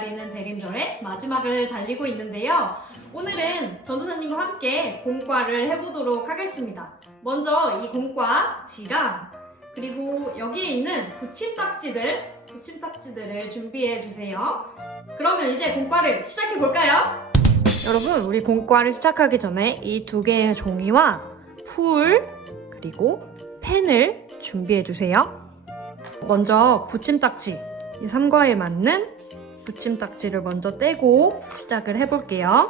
기다리는 대림절의 마지막을 달리고 있는데요. 오늘은 전도사님과 함께 공과를 해보도록 하겠습니다. 먼저 이 공과 지랑 그리고 여기에 있는 붙임딱지들, 붙임딱지들을 준비해 주세요. 그러면 이제 공과를 시작해 볼까요? 여러분, 우리 공과를 시작하기 전에 이 두 개의 종이와 풀 그리고 펜을 준비해 주세요. 먼저 붙임딱지, 이 삼과에 맞는 붙임딱지를 먼저 떼고 시작을 해볼게요.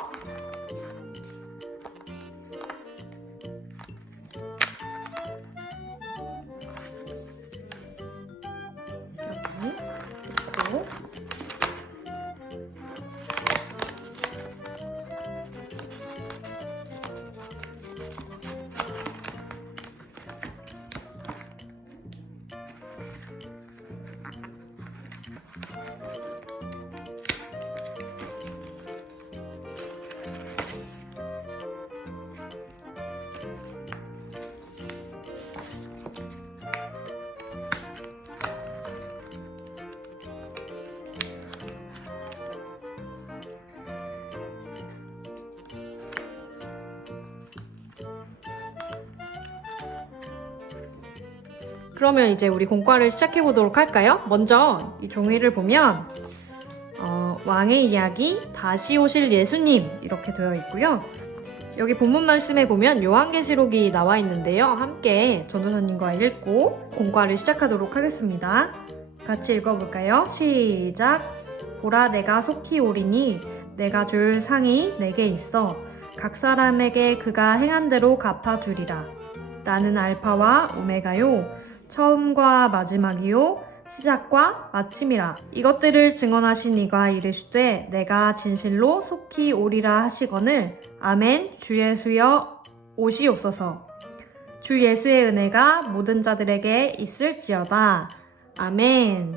그러면 이제 우리 공과를 시작해 보도록 할까요? 먼저 이 종이를 보면 어, 왕의 이야기 다시 오실 예수님 이렇게 되어 있고요. 여기 본문 말씀에 보면 요한계시록이 나와 있는데요. 함께 전도사님과 읽고 공과를 시작하도록 하겠습니다. 같이 읽어볼까요? 시작. 보라 내가 속히 오리니 내가 줄 상이 내게 있어 각 사람에게 그가 행한 대로 갚아주리라. 나는 알파와 오메가요 처음과 마지막이요. 시작과 마침이라. 이것들을 증언하신 이가 이르시되 내가 진실로 속히 오리라 하시거늘 아멘. 주 예수여 오시옵소서. 주 예수의 은혜가 모든 자들에게 있을지어다. 아멘.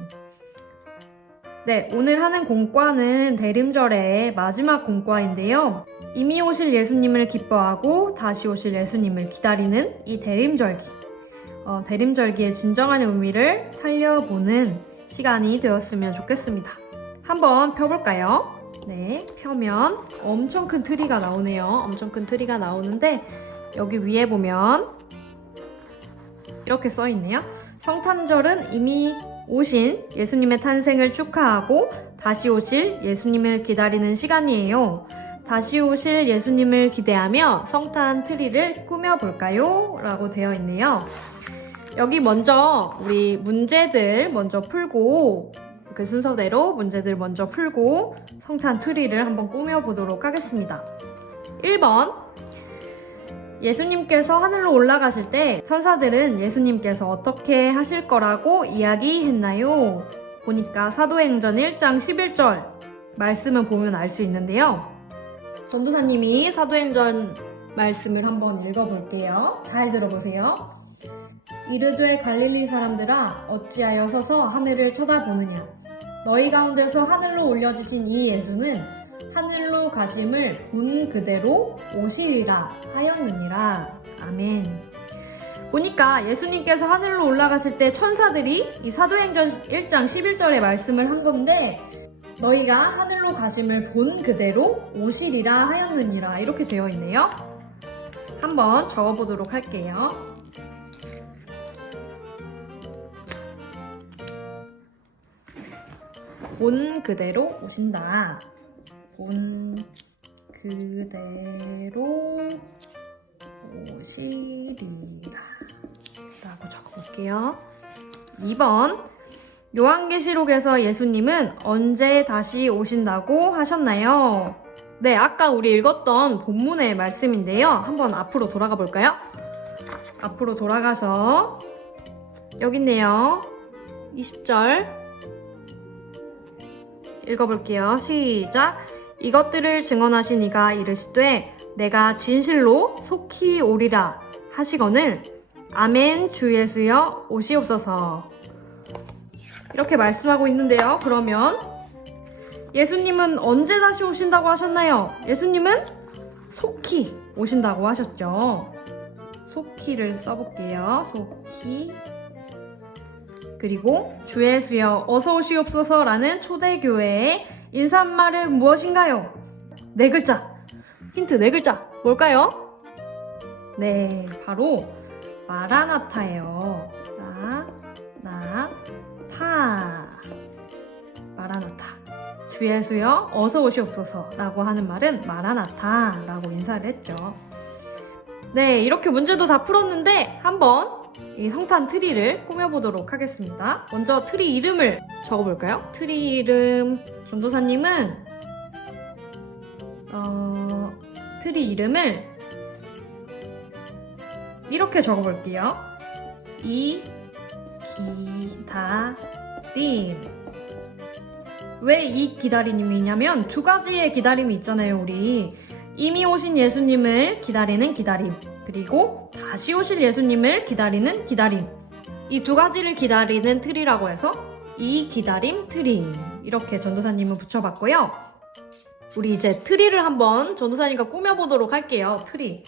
네 오늘 하는 공과는 대림절의 마지막 공과인데요. 이미 오실 예수님을 기뻐하고 다시 오실 예수님을 기다리는 이 대림절기 어, 대림절기의 진정한 의미를 살려보는 시간이 되었으면 좋겠습니다. 한번 펴볼까요? 네, 펴면 엄청 큰 트리가 나오네요. 엄청 큰 트리가 나오는데 여기 위에 보면 이렇게 써 있네요. 성탄절은 이미 오신 예수님의 탄생을 축하하고 다시 오실 예수님을 기다리는 시간이에요. 다시 오실 예수님을 기대하며 성탄 트리를 꾸며볼까요? 라고 되어 있네요. 여기 먼저 우리 문제들 먼저 풀고 그 순서대로 문제들 먼저 풀고 성탄 트리를 한번 꾸며보도록 하겠습니다. 1번 예수님께서 하늘로 올라가실 때 천사들은 예수님께서 어떻게 하실 거라고 이야기했나요? 보니까 사도행전 1장 11절 말씀을 보면 알 수 있는데요. 전도사님이 사도행전 말씀을 한번 읽어볼게요. 잘 들어보세요. 이르되 갈릴리 사람들아 어찌하여 서서 하늘을 쳐다보느냐? 너희 가운데서 하늘로 올려주신 이 예수는 하늘로 가심을 본 그대로 오시리라 하였느니라. 아멘. 보니까 예수님께서 하늘로 올라가실 때 천사들이 이 사도행전 1장 11절에 말씀을 한 건데 너희가 하늘로 가심을 본 그대로 오시리라 하였느니라. 이렇게 되어 있네요. 한번 적어보도록 할게요 본 그대로 오신다. 본 그대로 오시리라. 라고 적어볼게요. 2번. 요한계시록에서 예수님은 언제 다시 오신다고 하셨나요? 네, 아까 우리 읽었던 본문의 말씀인데요. 한번 앞으로 돌아가 볼까요? 앞으로 돌아가서 여기 있네요. 20절. 읽어볼게요. 시작. 이것들을 증언하신 이가 이르시되 내가 진실로 속히 오리라 하시거늘 아멘 주 예수여 오시옵소서. 이렇게 말씀하고 있는데요. 그러면 예수님은 언제 다시 오신다고 하셨나요? 예수님은 속히 오신다고 하셨죠. 속히를 써볼게요. 속히. 그리고 주 예수여 어서 오시옵소서라는 초대교회의 인사말은 무엇인가요? 네 글자. 힌트 네 글자. 뭘까요? 네, 바로 마라나타예요. 나, 나, 타. 마라나타. 주 예수여 어서 오시옵소서라고 하는 말은 마라나타라고 인사를 했죠. 네, 이렇게 문제도 다 풀었는데 한번 이 성탄 트리를 꾸며보도록 하겠습니다. 먼저 트리 이름을 적어볼까요? 트리 이름 전도사님은 어, 트리 이름을 이렇게 적어볼게요. 이 기다림 왜 이 기다림이냐면 두 가지의 기다림이 있잖아요, 우리. 이미 오신 예수님을 기다리는 기다림, 그리고 다시 오실 예수님을 기다리는 기다림. 이 두 가지를 기다리는 트리라고 해서 이 기다림 트리. 이렇게 전도사님은 붙여봤고요. 우리 이제 트리를 한번 전도사님과 꾸며보도록 할게요, 트리.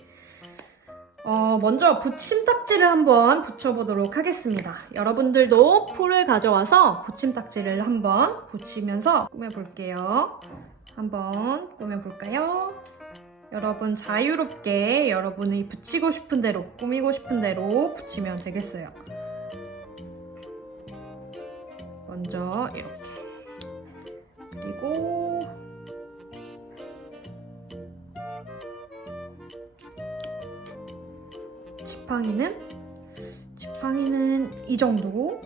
어, 먼저 붙임딱지를 한번 붙여보도록 하겠습니다. 여러분들도 풀을 가져와서 붙임딱지를 한번 붙이면서 꾸며볼게요. 한번 꾸며볼까요? 여러분 자유롭게 여러분이 붙이고 싶은 대로, 꾸미고 싶은 대로 붙이면 되겠어요. 먼저 이렇게. 그리고 지팡이는 지팡이는 이 정도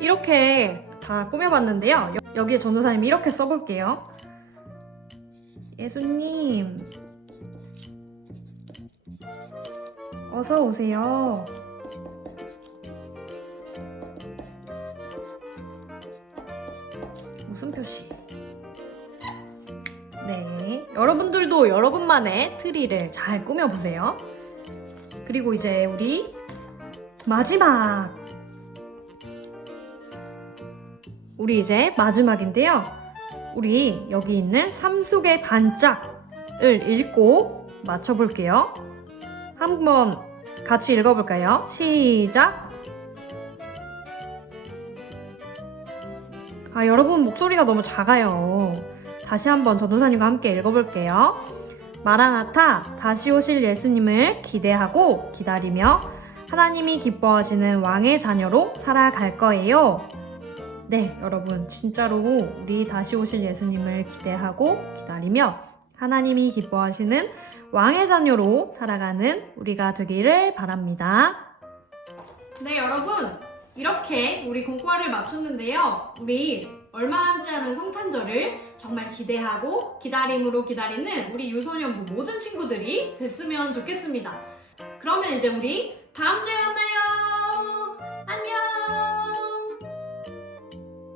이렇게 다 꾸며봤는데요. 여- 여기에 전도사님이 이렇게 써볼게요. 예수님, 어서 오세요. 무슨 표시? 네. 여러분들도 여러분만의 트리를 잘 꾸며보세요. 그리고 이제 우리 마지막. 우리 이제 마지막인데요. 우리 여기 있는 삼숙의 반짝을 읽고 맞춰볼게요. 한번 같이 읽어볼까요? 시작. 아, 여러분 목소리가 너무 작아요. 다시 한번 전도사님과 함께 읽어볼게요. 마라나타, 다시 오실 예수님을 기대하고 기다리며 하나님이 기뻐하시는 왕의 자녀로 살아갈 거예요. 네, 여러분, 진짜로 우리 다시 오실 예수님을 기대하고 기다리며 하나님이 기뻐하시는 왕의 자녀로 살아가는 우리가 되기를 바랍니다. 네, 여러분. 이렇게 우리 공과를 마쳤는데요. 우리 얼마 남지 않은 성탄절을 정말 기대하고 기다림으로 기다리는 우리 유소년부 모든 친구들이 됐으면 좋겠습니다. 그러면 이제 우리 다음 주에 만나요.